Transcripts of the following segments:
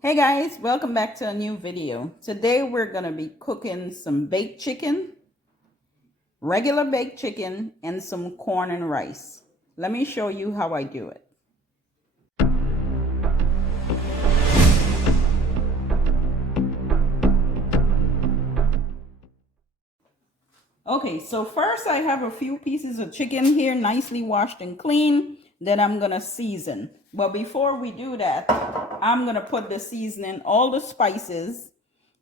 Hey guys, welcome back to a new video. Today we're gonna be cooking some baked chicken, regular baked chicken, and some corn and rice. Let me show you how I do it. Okay, so first I have a few pieces of chicken here, nicely washed and clean, that I'm gonna season. But before we do that, I'm gonna put the seasoning, all the spices,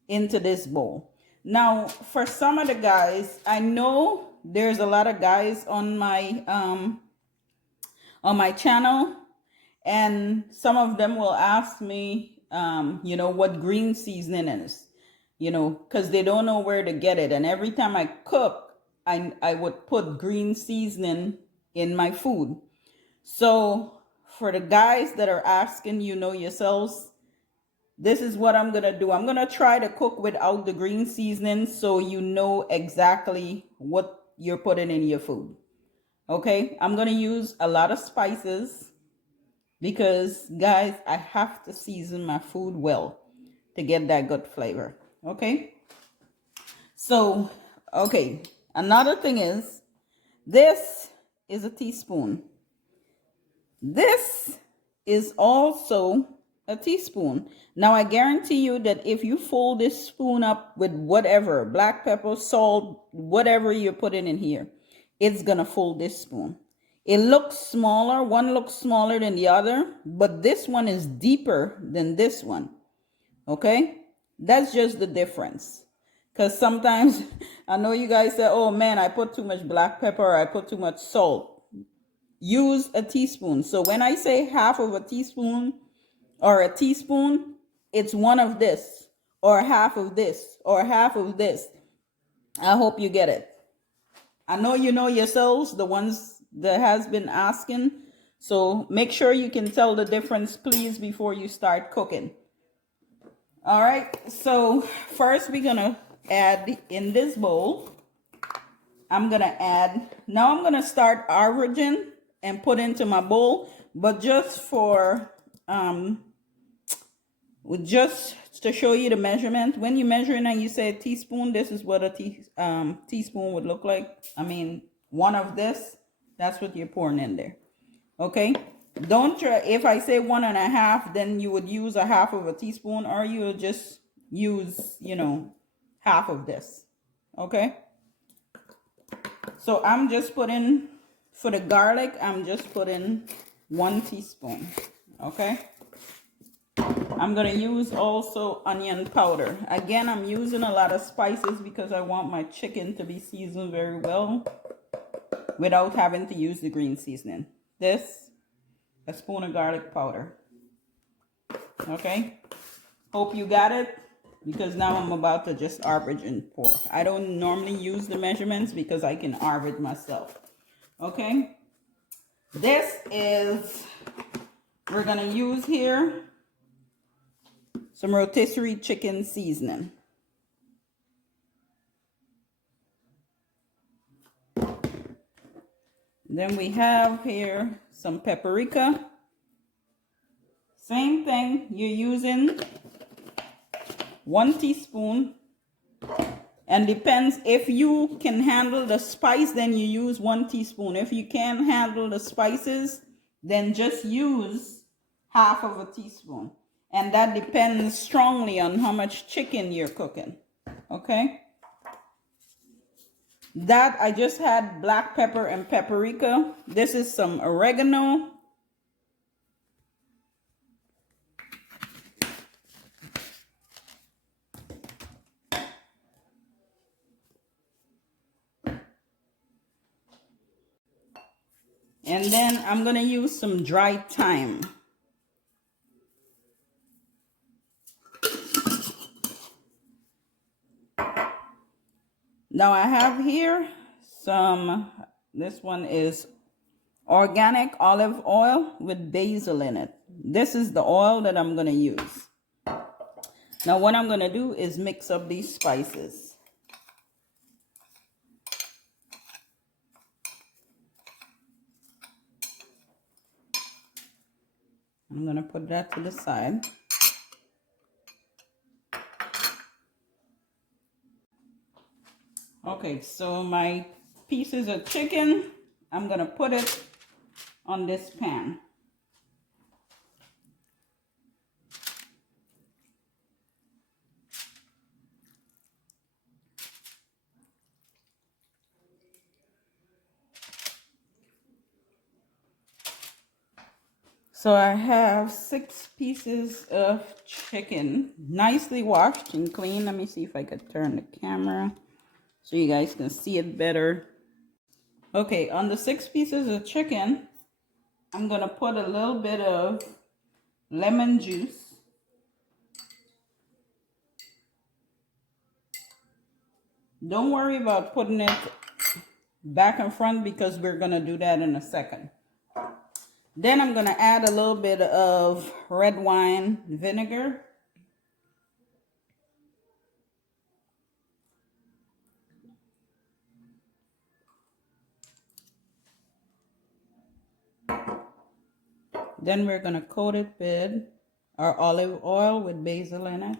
into this bowl. Now, for some of the guys, I know there's a lot of guys on my channel, and some of them will ask me, what green seasoning is, because they don't know where to get it. And every time I cook, I would put green seasoning in my food. So for the guys that are asking, yourselves, this is what I'm gonna do. I'm gonna try to cook without the green seasoning so you know exactly what you're putting in your food. Okay, I'm gonna use a lot of spices because, guys, I have to season my food well to get that good flavor. Okay, so okay, another thing is, this is a teaspoon. This is also a teaspoon. Now, I guarantee you that if you fold this spoon up with whatever, black pepper, salt, whatever you're putting in here, it's going to fold this spoon. It looks smaller. One looks smaller than the other, but this one is deeper than this one. Okay? That's just the difference. Because sometimes I know you guys say, oh man, I put too much black pepper, or I put too much salt. Use a teaspoon. So when I say half of a teaspoon or a teaspoon, it's one of this or half of this or half of this. I hope you get it. I know you know yourselves, the ones that has been asking. So make sure you can tell the difference, please, before you start cooking. All right. So first we're going to add in this bowl. I'm going to add, now I'm going to start averaging and put into my bowl, but just for, just to show you the measurement, when you're measuring and you say a teaspoon, this is what a teaspoon would look like. I mean, one of this, that's what you're pouring in there. Okay. Don't try, if I say 1.5, then you would use a half of a teaspoon, or you would just use, half of this. Okay. So I'm just putting, for the garlic, I'm just putting 1 teaspoon. Okay. I'm going to use also onion powder. Again, I'm using a lot of spices because I want my chicken to be seasoned very well without having to use the green seasoning. This, a spoon of garlic powder. Okay. Hope you got it, because now I'm about to just average and pour. I don't normally use the measurements because I can average myself. Okay. This is, we're going to use here some rotisserie chicken seasoning. Then we have here some paprika. Same thing, you're using 1 teaspoon. And depends, if you can handle the spice, then you use 1 teaspoon. If you can't handle the spices, then just use half of a teaspoon. And that depends strongly on how much chicken you're cooking. Okay. That, I just had black pepper and paprika. This is some oregano. And then I'm going to use some dried thyme. Now I have here some, this one is organic olive oil with basil in it. This is the oil that I'm going to use. Now what I'm going to do is mix up these spices. I'm going to put that to the side. Okay, so my pieces of chicken, I'm gonna put it on this pan. So I have 6 pieces of chicken, nicely washed and clean. Let me see if I could turn the camera so you guys can see it better. Okay, on the 6 pieces of chicken, I'm gonna put a little bit of lemon juice. Don't worry about putting it back and front because we're gonna do that in a second. Then I'm gonna add a little bit of red wine vinegar. Then we're gonna coat it with our olive oil with basil in it.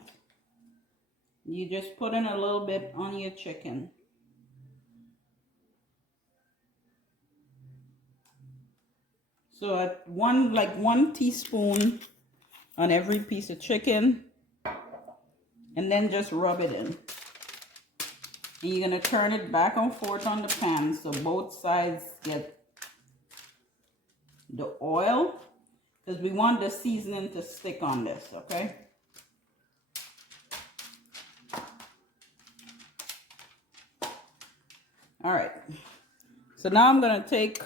You just put in a little bit on your chicken. So at one teaspoon on every piece of chicken, and then just rub it in. And you're gonna turn it back and forth on the pan so both sides get the oil, because we want the seasoning to stick on this, okay? All right, so now I'm gonna take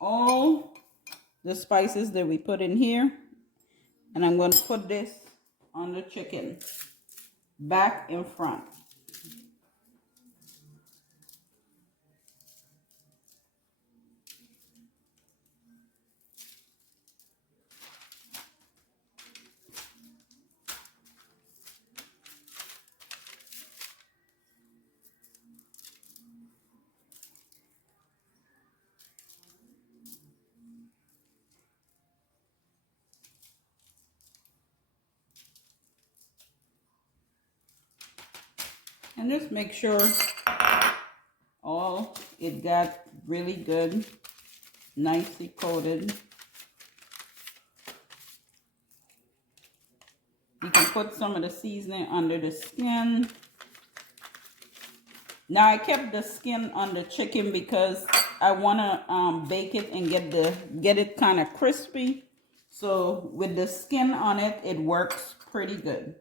all the spices that we put in here, and I'm going to put this on the chicken, back and front. And just make sure all it got really good, nicely coated. You can put some of the seasoning under the skin. Now I kept the skin on the chicken because I want to bake it and get it kind of crispy. So with the skin on it, it works pretty good.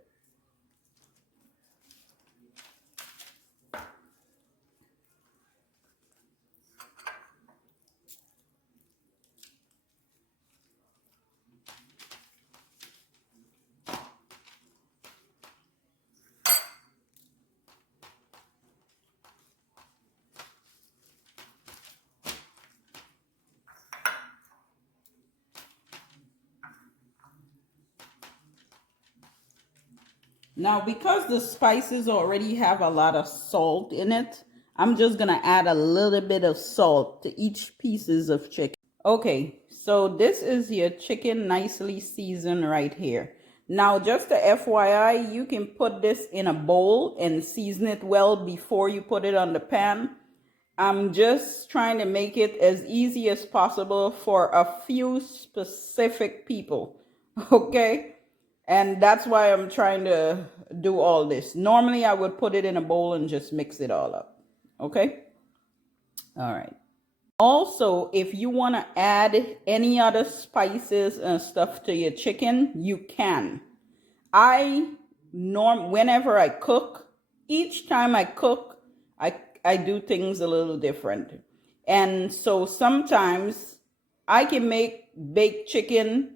Now, because the spices already have a lot of salt in it, I'm just going to add a little bit of salt to each pieces of chicken. Okay, so this is your chicken nicely seasoned right here. Now, just a FYI, you can put this in a bowl and season it well before you put it on the pan. I'm just trying to make it as easy as possible for a few specific people, okay? And that's why I'm trying to do all this. Normally, I would put it in a bowl and just mix it all up. Okay? All right. Also, if you want to add any other spices and stuff to your chicken, you can. Whenever I cook, each time I cook, I do things a little different. And so sometimes I can make baked chicken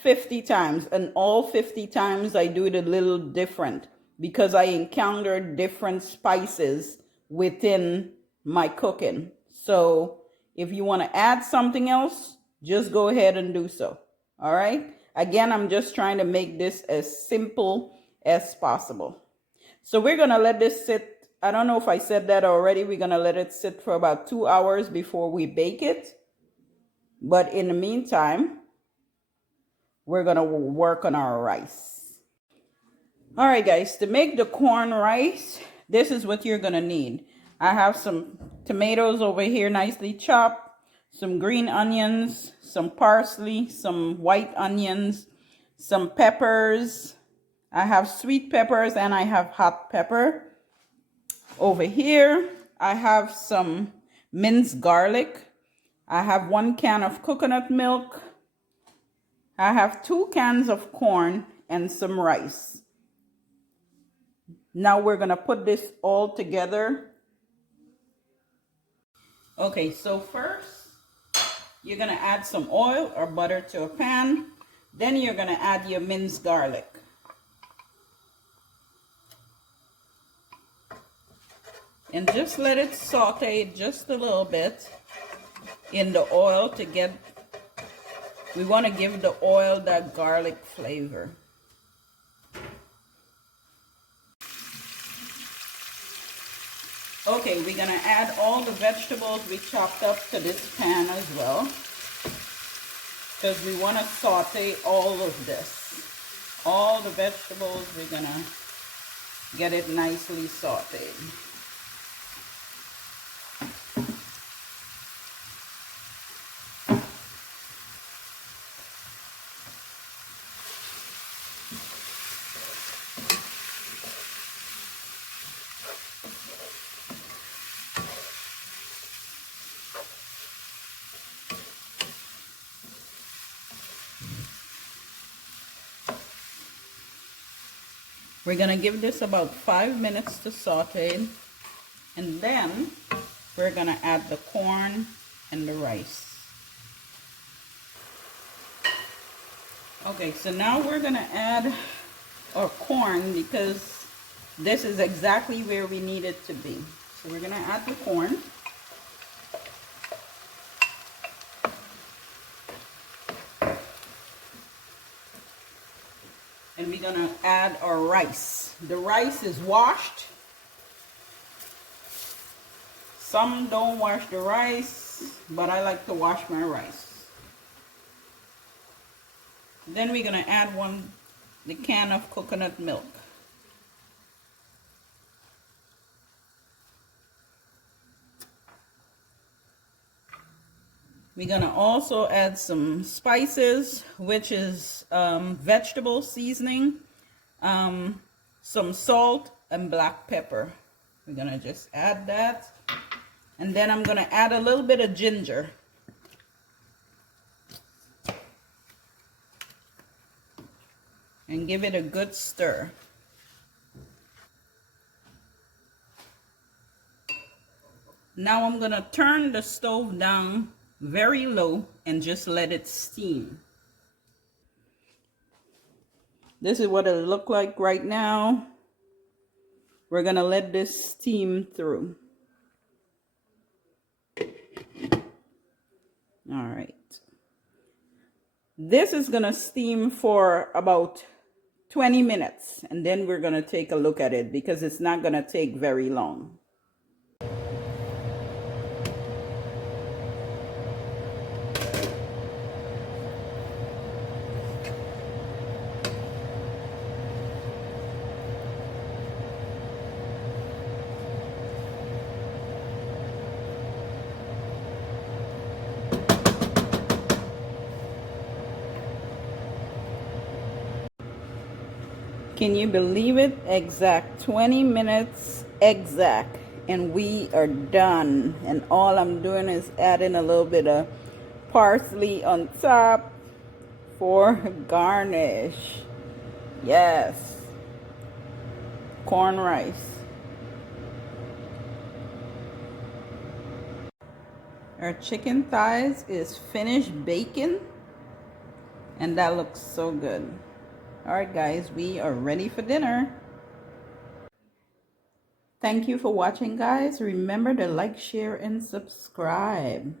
50 times, and all 50 times I do it a little different because I encounter different spices within my cooking. So if you want to add something else, just go ahead and do so. All right. Again, I'm just trying to make this as simple as possible. So we're going to let this sit. I don't know if I said that already. We're going to let it sit for about 2 hours before we bake it. But in the meantime, we're going to work on our rice. All right, guys, to make the corn rice, this is what you're going to need. I have some tomatoes over here nicely chopped, some green onions, some parsley, some white onions, some peppers. I have sweet peppers and I have hot pepper. Over here, I have some minced garlic. I have 1 can of coconut milk. I have 2 cans of corn and some rice. Now we're gonna put this all together. Okay, so first, you're gonna add some oil or butter to a pan. Then you're gonna add your minced garlic. And just let it saute just a little bit in the oil to get, we wanna give the oil that garlic flavor. Okay, we're gonna add all the vegetables we chopped up to this pan as well, because we want to saute all of this. All the vegetables, we're gonna get it nicely sauteed. We're gonna give this about 5 minutes to saute, and then we're gonna add the corn and the rice. Okay, so now we're gonna add our corn because this is exactly where we need it to be. So we're gonna add the corn. And we're gonna add our rice. The rice is washed. Some don't wash the rice, but I like to wash my rice. Then we're gonna add the can of coconut milk. We're gonna also add some spices, which is vegetable seasoning, some salt and black pepper. We're gonna just add that. And then I'm gonna add a little bit of ginger. And give it a good stir. Now I'm gonna turn the stove down very low and just let it steam. This is what it looks like right now. We're gonna let this steam through. All right. This is gonna steam for about 20 minutes, and then we're gonna take a look at it because it's not gonna take very long. Can you believe it? Exact 20 minutes exact, and we are done. And all I'm doing is adding a little bit of parsley on top for garnish. Yes, corn rice. Our chicken thighs is finished baking, and that looks so good. All right, guys, we are ready for dinner. Thank you for watching, guys. Remember to like, share, and subscribe.